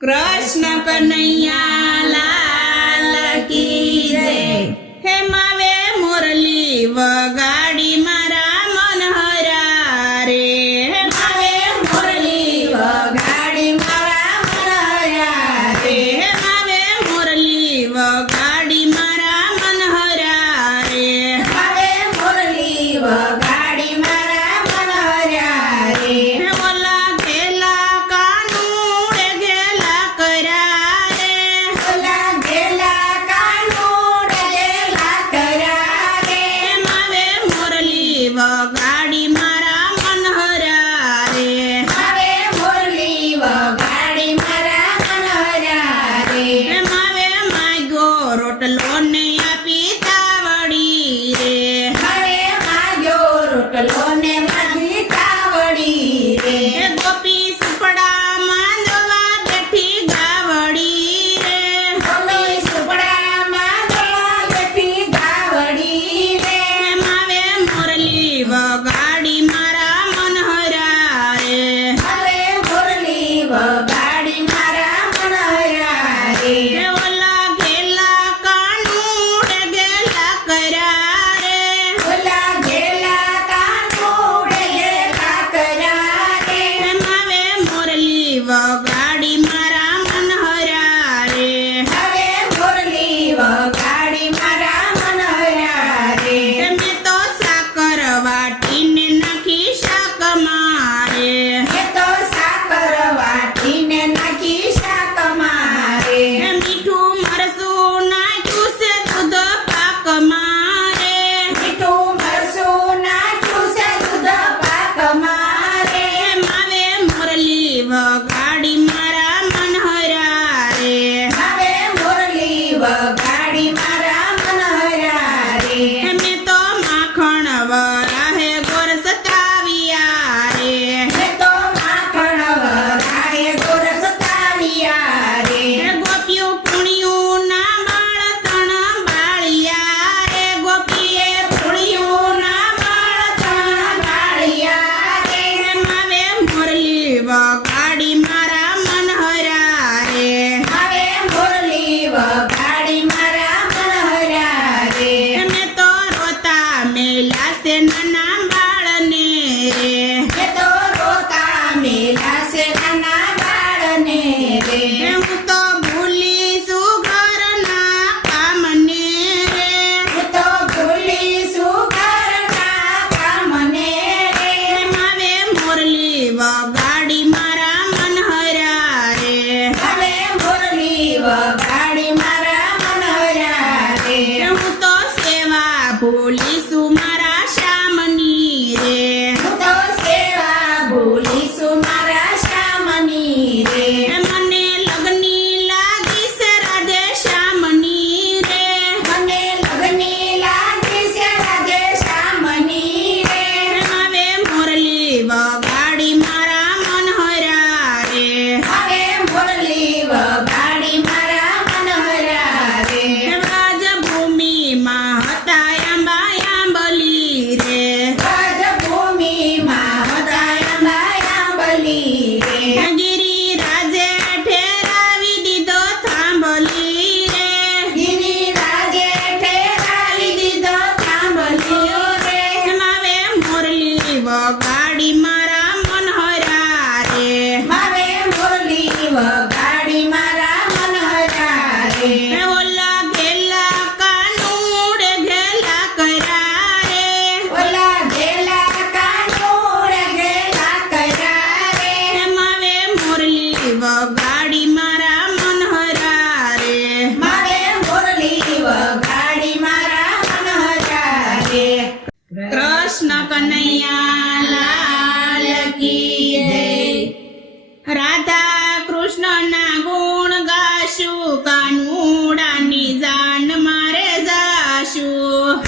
कृष्ण कन्हैया लाल की जय। हे मावे मुरली वगाड़ी मारा मनहरा रे। हे मावे मुरली वगाड़ी मारा मनहरा रे। हे मावे मुरली वगाड़ी मारा मनहरा रे। मावे मुरली वगाड़ी मारा मनहरा रे। हे ओला गेला कानूड़े गेला करा रे। ओला गेला कानूड़े गेला करा रे। मावे मुरली वगाड़ी मारा मनहरा रे। मावे मुरली वगाड़ी मारा मनहरा रे। मावे माग्यो रोटलो ने आपी तावड़ी रे। मावे माग्यो रोटलो ने मागी तावड़ी रे। गोपी सुपड़ा मांदवा बैठी गावड़ी रे। गोपी सुपड़ा मांदवा बैठी गावड़ी रे। मावे मुरली वगाड़ी मारा मनहरा रे। मावे मुरली वगाड़ी मारा मनहरा रे। ओला गेला कानूड़े गेला करा रे। ओला गेला कानूड़े गेला करा रे। मावे मुरली वगाड़ी मारा मनहरा रे। मावे मुरली वगाड़ी मारा मनहरा रे। मैं तो साकर वाटीने नाखी शाक मारे। मैं तो साकर वाटीने नाखी शाक मारे। मीठું મરસું નાખ્યું છે દૂધ પાક મારે। મીઠું મરસું નાખ્યું છે દૂધ પાક મારે। માવે મુરલી વગાડી મારા મનહરા રે। માવે મુરલી વગાડી મારા મનહરા રે। મેં તો માખણ વરાહે ગોર સતાવિયા રે। મેં તો માખણ વરાહે ગોર સતાવિયા રે। ગોપીઓ પુણ્યું ના બાળ તણ બાળિયા રે। ગોપીએ પુણ્યું ના બાળ તણ બાળિયા રે। માવે મુરલી વગાડી મારા મનહરા રે। માવે મુરલી વગાડી મારા મનહરા રે। મેં તો રોતા મેલા છે નાના બાળને રે। મેં તો રોતા મેલા છે નાના બાળને રે। હું તો ભૂલીશું ઘરના કામને રે। હું તો ભૂલીશું ઘરના કામને રે। માવે મુરલી વગાડી મારા મનહરા રે। માવે મુરલી વગાડી મારા મનહરા રે। હું તો સેવા ભૂલીશું મારા શ્યામની રે। હું તો સેવા ભૂલીશું મારા શ્યામની રે। મને લગની લાગી છે રાધે શ્યામની રે। મને લગની લાગી છે રાધે શ્યામની રે। માવે મુરલી વગાડી મારા મનહરા રે। માવે મુરલી વગાડી મારા મનહરા રે। રાજભૂમિમાં હતા આંબા આંબલી રે। રાજભૂમિમાં હતા આંબા આંબલી રે। ગિરિરાજે ઠેરાવી દીધો થાંભલી રે। ગિરિરાજે ઠેરાવી દીધો થાંભલી રે। માવે મુરલી વગાડી મારા મનહરા રે। માવે મુરલી વગાડી મારા મનહરા રે। ઓલા ગેલા કાનૂડે ગેલા કરા રે। ઓલા ગેલા કાનૂડે ગેલા કરા રે। માવે મુરલી વગાડી મારા મનહરા રે। માવે મુરલી વગાડી મારા મનહરા રે। કૃષ્ણ કનૈયા લાલ की जय। राधा कृष्णना गुण गाशु कानूडानी जान मारे जाशु।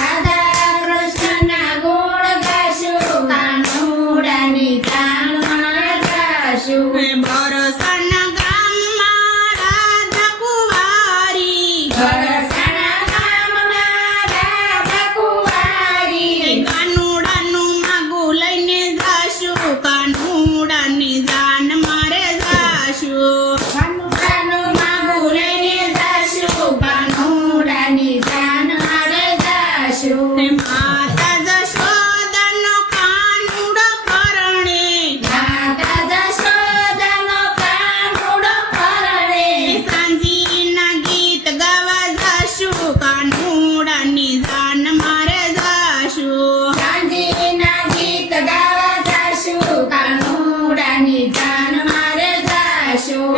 राधा कृष्णना गुण गाशु कानूडानी जान मारे जाशु। बरसाना गाममा राधा कुवारी। बरसाना गाममा राधा कुवारी। कानूडानु मागु लईने जाशु कानूडानी जान मारे जाशु।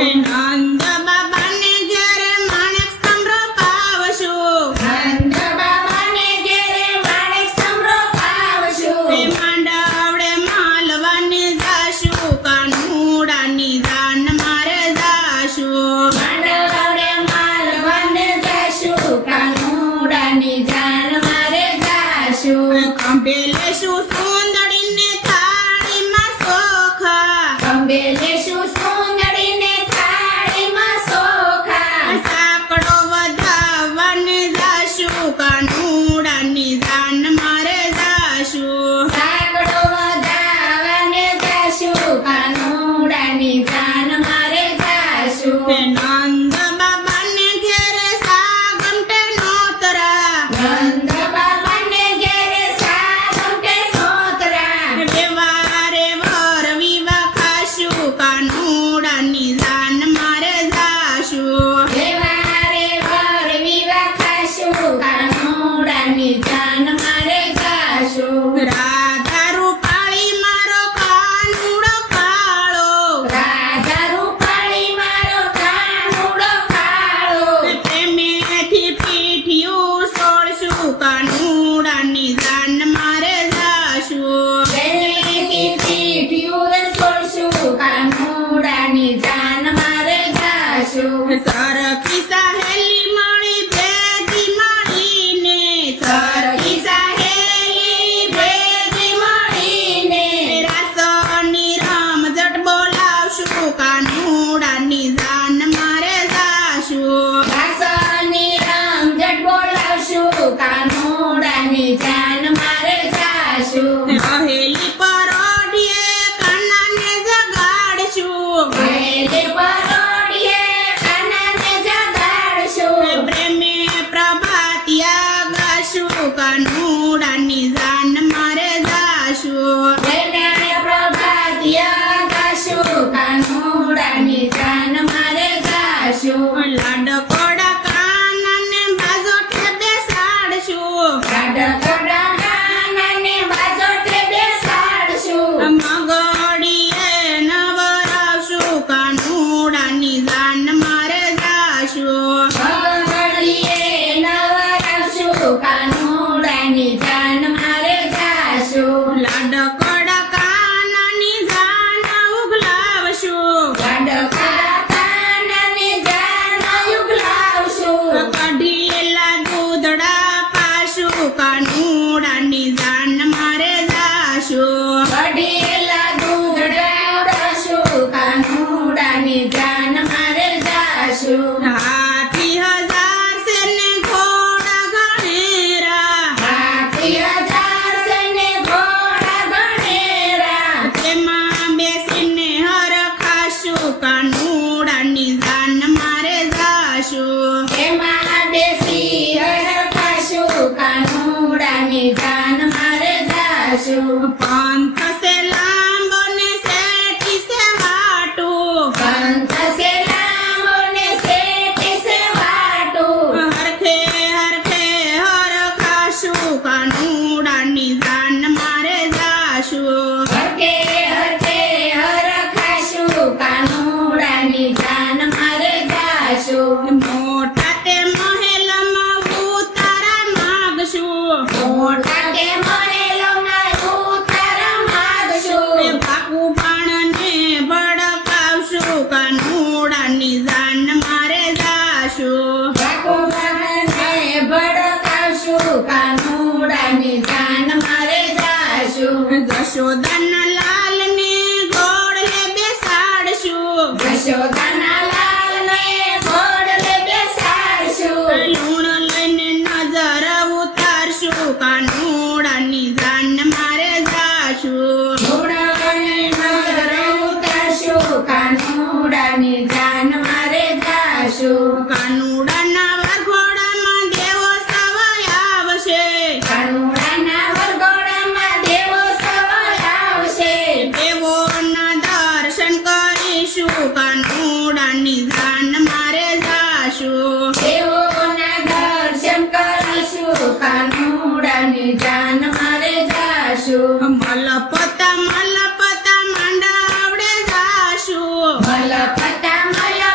નંદ બાબાને ઘેરે માણેક સ્તંભ રોપાવશું. નંદ બાબાને ઘેરે માણેક સ્તંભ રોપાવશું. માંડવડે માલવાને જાશું, કાનુડાની જાન મારે જાશું. માંડવડે માલવાને જાશું, કાનુડાની જાન મારે જાશું. ખંભે લેશું સુંદડીને થાળીમાં સોખા, ખંભે લેશું સુંદડીને થાળીમાં સોખા. સાંકડો વધાવવાને જાશું, કાનુડાની જાન મારે જાશું. સાંકડો વધાવવાને જાશું, કાનુડાની જાન મારે જાશું. નંદ બાબાને ઘેરે સાગમટે નોતરા, નંદ બાબાને ઘેરે સાગમટે સોતરા. વ્યવહારે વર વિવાહ ખાશું, કાનુડાની જાન મારે જાશું. વ્યવહારે વર વિવાહ ખાશું, કાનુડાની જાન મારે જાશું. રાધા રૂપાળી મારો કાનુડો કાળો, રાધા રૂપાળી મારો કાનુડો કાળો. પ્રેમેથી પીઠિયું સોળશું, કાનુડાની જાન મારે જાશું. પ્રેમેથી પીઠિયું સોળશું, કાનુડાની જાન મારે જાશું. સરખી સહેલી મળી ભેગી મળીને, સરખી સહેલી ભેગી મળીને રાસની રમઝટ બોલાવશું, કાનુડાની જાન મારે જાશું. રાસની રમઝટ બોલાવશું, કાનુડાની જાન મારે જાશું. રહેલી પરોઢીએ કાનાને જગાડશું, વહેલે પરોઢિયે કાનાને જગાડશું. પ્રેમે પ્રભાતિયા ગાશું, કાનુડાની જાન મારે જાશું. પ્રેમે પ્રભાતિયા ગાશું, કાનુડાની જાન મારે જાશું. લાડકોડા કાનાને બાજોઠે બેસાડશું, લાડકોડા કાનાને બાજોઠે બેસાડશું. મગડીએ નવરાવશું, કાનુડાની જાન મારે જાશું. મગડીએ નવરાવશું, કાનુડાની જાન મારે જાશું. લાડકોડા કાનાની જાન ઉગલાવશું, લાડકોડા કાનાની જાન ઉગલાવશું. કઢીએલા દૂધડા પાશું, કાનુડાની જાન મારે જાશું. કઢીએલા દૂધડા ઉડાશું, કાનુડાની જાન મારે જાશું. હાથી હજાર છે ને ઘોડા ઘણેરા, હાથી હજાર છે ને ઘોડા ગણેરા. તેમાં બેસીને હરખાશું, કાનુડાની જાન મારે જાશું. એમાં બેસી હરખાશું, કાનુડાની જાન મારે જાશું. પંથ છે લાંબો ને શેઠી છે વાટું, પંથ છે લાંબો ને શેઠી છે વાટું. હરખે હરખે હરખાશું, કાનુડાની જાન મારે જાશું. હરખે હરખે હરખાશું, કાનુડાની જાન મારે જાશું. મોટા તે મહેલમાં ઉતારા માગશું, મોટા કે મહેલોમાં ઉતારા માગશું. ભાકુ બાણને ભડકાવશું, કાનુડાની જાન મારે જાશું. ભગવાનને ભડકાવશું, કાનુડાની જાન મારે જાશું. જશોદાના લાલને ઘોડલે બેસાડશું, યશોદાના લાલને ઘોડલે બેસાડશું. લૂણ લઈને નજર ઉતારશું, કાનુડાની જાન મારે જાશું. ધૂળને નજર ઉતારશું, કાનુડાની જાન મારે જાશું. કાનુડાના વરઘોડામાં દેવો સવાય આવશે, કાનુડાના વરઘોડામાં દેવો સવાય આવશે. દેવોના દર્શન કરીશું, કાનુડાની જાન મારે જાશું. દેવોના દર્શન કરીશું, કાનુડાની જાન મારે જાશું. મલપતા મલપતા માંડાવડે જાશું, મલપતા મલપતા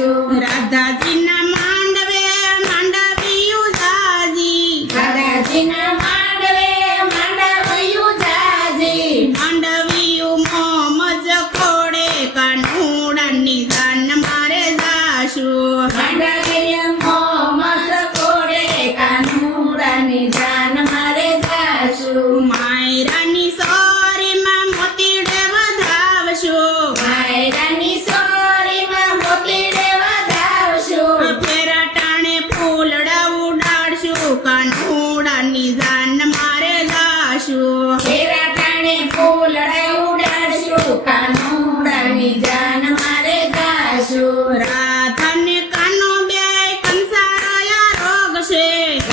જાશું. રાધાજીના માંડવે માંડવિયું જાજી દાદાજીના માંડવે માંડવ્યું જાજી. માંડવિયું મોમજ ખોડે કાનુડાની જાન મારે જાશું માંડવ્યું મોમસ કોડે કાનુડાની જાન મારે જાશું. માયરાની સોરીમાં મોતીડે વધાવશું માયરાની સોરીમાં મોતીડે વધાવશું. ફેરા ટાણે ફૂલડા ઉડાડશું કાનુડાની જાન મારે જાશું ફેરા ટાણે ફૂલડા ઉડાડશું કાનુડાની જાન મારે જાશું. રાધાને કાનો બે કંસારયા રોગ છે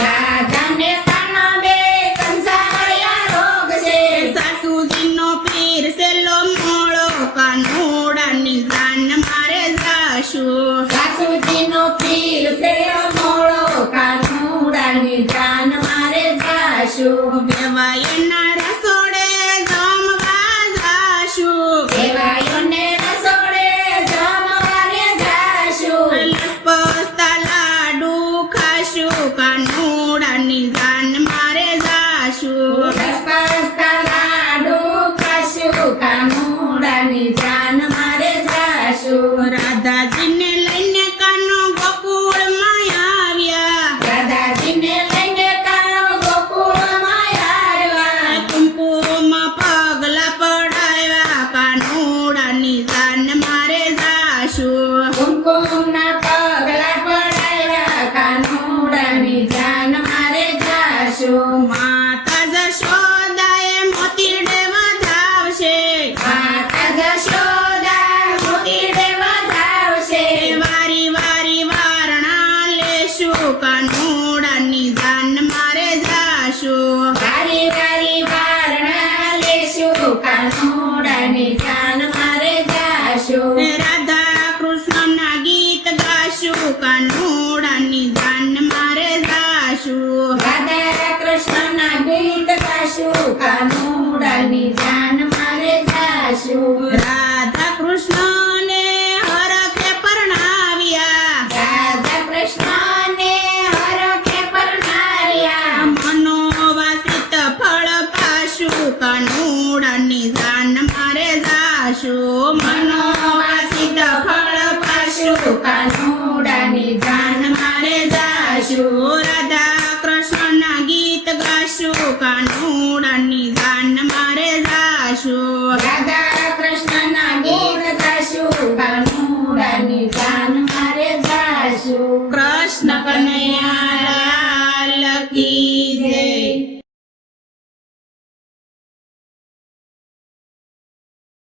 રાધાને કાનો બે કંસારયા રોગ છે. સાસુજીનો પીર સેલો મોળો કાનુડાની જાન મારે જાશું સાસુજીનો પીર સેલો મોળો કાનુડાની જાન મારે જાશું. વેવાયના રસોડે જમવા જાશું દેવાયોને રસોડે જમવાને જાશું. લસપસતા લાડુ ખાશું કાનુડાની જાન મારે જાશું રસપસતા લાડુ ખાશું કાનુડાની જાન મારે જાશું. રાધાજીને લઈને કાનો ગોકુળમાં આવ્યા દાદાજીને લઈને કામ ગોકુળમાં આવ્યા. કુમકુમમાં પગલા પડાવ્યા કાનુડાની જાન મારે જાશું કુમકુમના પગલા પડાવ્યા કાનુડાની જાન મારે જાશું. માતા જશોદાએ મોતીડે વધાવશે માતા જશોદા મોતીડે વધાવશે. વારી વારી વારણા લેશું કાનુડાની જાન મારે જાશું વારી વારી વારણા લેશું કાનુડાની જાન મારે જાશું. રાધા કૃષ્ણના ગીત ગાશું કાનુ